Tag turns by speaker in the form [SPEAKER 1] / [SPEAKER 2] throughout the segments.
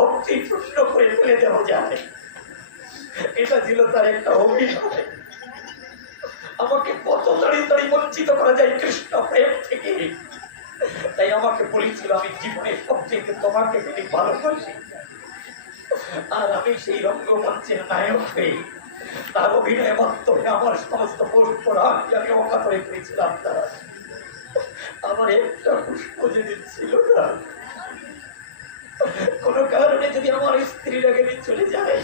[SPEAKER 1] ভক্তি প্রশ্ন করে ফেলে দেওয়া যায় এটা ছিল তার একটা অভিনয় আমাকে কত তাড়াতাড়ি বঞ্চিত করা যায় কৃষ্ণ প্রেম থেকে। তাই আমাকে বলেছিল, আমি জীবনে সবচেয়ে তোমাকে বেশি ভালোবাসি, আর আমি সেই রঙ্গমঞ্চের নায়ক হয়ে তার অভিনয় মাধ্যমে আমার সমস্ত পুষ্পরাগ আমি অকাতরে করেছিলাম তার। আমার একটা পুষ্প যেদিন ছিল না কোনো কারণে যদি আমার স্ত্রীর আগে আমি চলে যায়,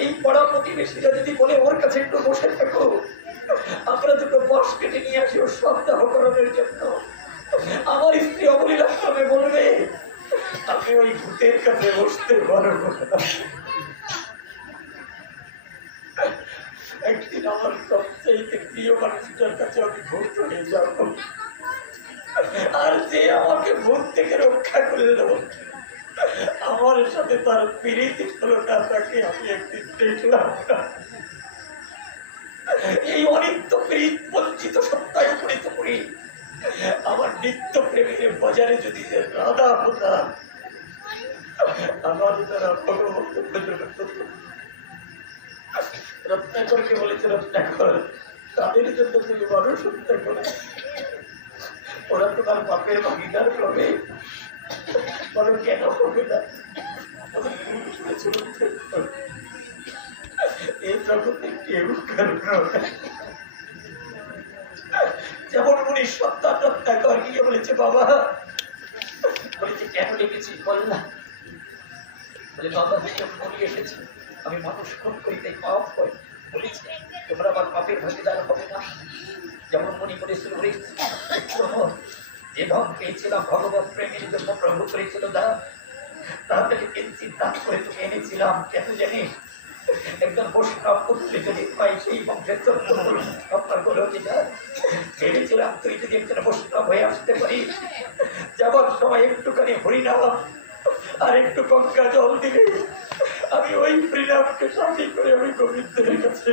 [SPEAKER 1] এই পড়া প্রতিবেশীরা যদি বলে, ওর কাছে একটু বসে থাকো। আমরা দুটো বস কেটে নিয়ে আসি ওর সপ্তাহ করানোর জন্য। আমার স্ত্রী অবলীলা ক্রমে বলবে আমি ওই ভূতের কাছে বসতে পারব না। একদিন আমার সবচেয়ে প্রিয় মানুষটার কাছে আমি ভূত হয়ে যাব। যে আমাকে ভূত থেকে রক্ষা করল। আমার সাথে তার পিড়িতি হলো তাকে আমি একদিন দেখলাম এই অনিত্য প্রীত বঞ্চিত সত্তায় উপনীত করি আমার নিত্য প্রেমের বাজারে যদি রাধা হতাম আমার দ্বারা ভগবন্ত রত্নাকরকে বলেছে, রত্নাকর, তাদের জন্য তুমি মানুষ হত্যা করে ওরা তো তার বাপের ভাগিদার হবে বলো, কেন হবে না? এই জগতে কেউ। যেমন উনি সত্তা টত্তা কর গিয়ে বলেছে, বাবা। বলেছে, কেন ডেকেছি? বললাম বলে, বাবা উনি এসেছে। আমি মানুষ খুন করি, তাই পাপ হয়। বলেছি, তোমরা আমার পাপের ভাগিদার হবে না। যেমন মনে করেছিল যে ধন পেয়েছিলাম ভগবত প্রেমের জন্য প্রভু করেছিল দা তার থেকে দান করে তোকে এনেছিলাম। কেন জানিস? একজন বৈষ্ণব পুত্রে যদি পাই, সেই বংশের চন্দ্র আপনার বলে যা ভেবেছিলাম তুই যদি একজন বৈষ্ণব হয়ে আসতে পারিস। যাবার সময় একটুখানি হরিনাম আর একটু গঙ্গা জল দিলে আমি ওই হরিনামকে সাথী করে আমি গোবিন্দের কাছে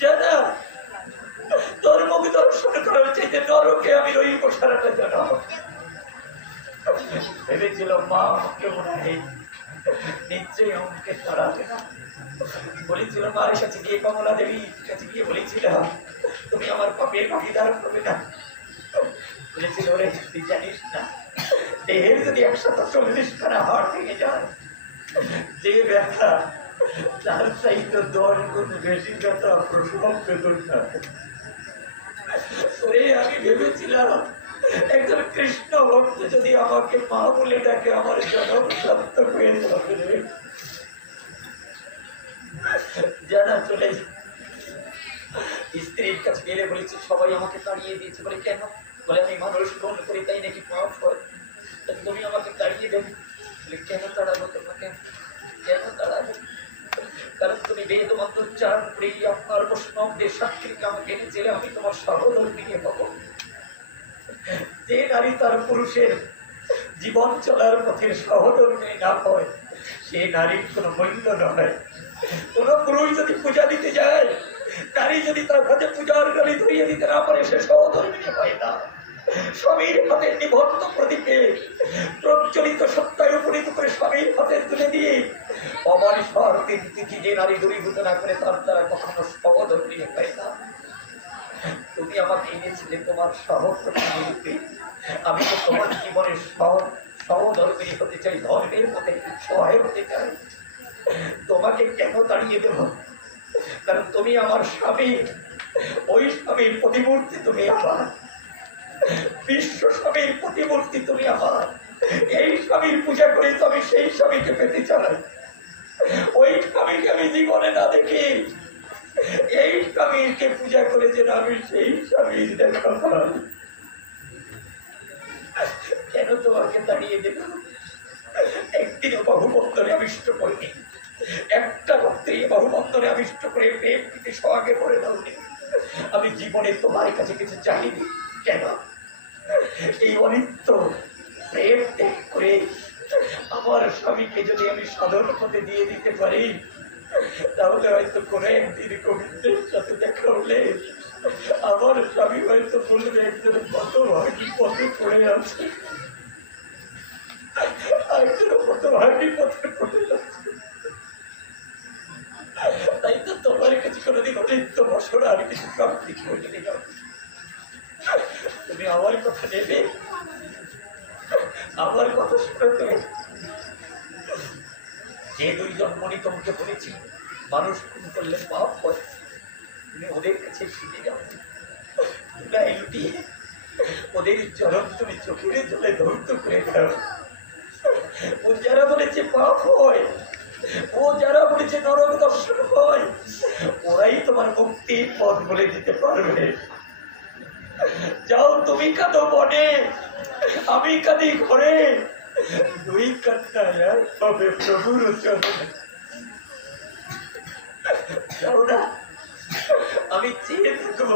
[SPEAKER 1] জানা, তোর মুখ দর্শন করার চাইতে নরকে আমি রইব সারাটা জানাব। ভেবেছিল মা আমাকে মনে হয় নিশ্চয়ই আমাকে তাড়াবে না বলেছিল মায়ের কাছে গিয়ে কমলা দেবীর কাছে গিয়ে বলেছিলাম, তুমি আমার পাপের ভাগিদার করবে না। বলেছিল, ওরে, তুই জানিস না, দেহের যদি একশত চল্লিশ খানা হাড় ভেঙে যায়, যে ব্যথা তার চাইতে দশ গুণ বেশি ওরে আমি ভেবেছিলাম, একজন কৃষ্ণ ভক্ত যদি আমাকে মা বলে ডাকে, আমার জনম হয়ে যাবে। জানা চলে স্ত্রীর কাছে গেলে বলেছি, সবাই আমাকে তাড়িয়ে দিয়েছে। বলে, কেন? বলে, আমি মানুষ গ্রহণ করি, তাই নাকি পাপ হয়? তুমি আমাকে তাড়িয়ে দেবে বলে, কেন তাড়াবো তোমাকে? কারণ তুমি বেদ মন্ত্রোচ্চারণ করে আপনার বৈষ্ণবদের সাক্ষীকে আমাকে এনেছিলে আমি তোমার সহধর্মী হব যে নারী তার পুরুষের জীবন চলার পথের সহধর্মী না হয় সে নারীর কোনো মূল্য নয় কোন পুরুষ যদি পূজা দিতে যায়, নারী যদি তার কাছে পূজার গালি ধরিয়ে দিতে না পারে, সে সহধর্মী হয় না। স্বামীর হাতে নিবদ্ধ প্রদীপে যে নারী না করে তার দ্বারা কখনো সহধর্মী হয় না। তুমি আমাকে এনেছিলে তোমার আমি তো তোমার জীবনের সহ সহধর্মী হতে চাই, ধর্মের পথে সহায় হতে চাই। তোমাকে কেন তাড়িয়ে দেব? কারণ তুমি আমার স্বামী। ওই স্বামীর প্রতিমূর্তি তুমি আমার। বিশ্ব স্বামীর প্রতিমূর্তি তুমি আমার। এই স্বামীর পূজা করে তো আমি সেই স্বামীকে পেতে চাই। আমি জীবনে না দেখি। এই স্বামীকে পূজা আমি সেই স্বামীর দেখা কেন তোমাকে দাঁড়িয়ে দেব একদিনও বহুবন্ধনে আবিষ্ট করিনি। একটা ভক্তি বহুবন্ধনে আবিষ্ট করে প্রেম থেকে সহাগে করে দাওনি। আমি জীবনে তোমার কাছে কিছু চাইনি। কেন? এই অনিত্য প্রেম ত্যাগ করে আমার স্বামীকে যদি আমি সাধন পথে দিয়ে দিতে পারি, তাহলে হয়তো কোনো একদিন গোবিন্দের সাথে দেখা হলে আমার স্বামী হয়তো বলবে, একজন কত ভাগি পথে পড়ে আছে। একজন কত ভাগি পথে পড়ে আছে। তাই তো তোমার কাছে কোনোদিন অতিরিক্ত বছর আর কিছু প্রাপ্তি করিনি। তুমি আমার কথা নেবে? আমার কথা শুনে তুমি যে দুই জন্মনি তোমাকে বলেছি, মানুষ খুন করলে পাপ হয়। তুমি ওদের কাছে ফিরে যাও। গায়ে লুটিয়ে ওদের চরণ তুমি চোখের জলে ধৌত করে দাও। ও যারা বলেছে পাপ হয়, ও যারা বলেছে নরক দর্শন হয়, ওরাই তোমার মুক্তির পথ বলে দিতে পারবে। যাও তুমি কাঁদো বনে। আমি কাঁদি ঘরে। দুই কান্নায় আর তবে প্রভুর আমি চেয়ে থাকব।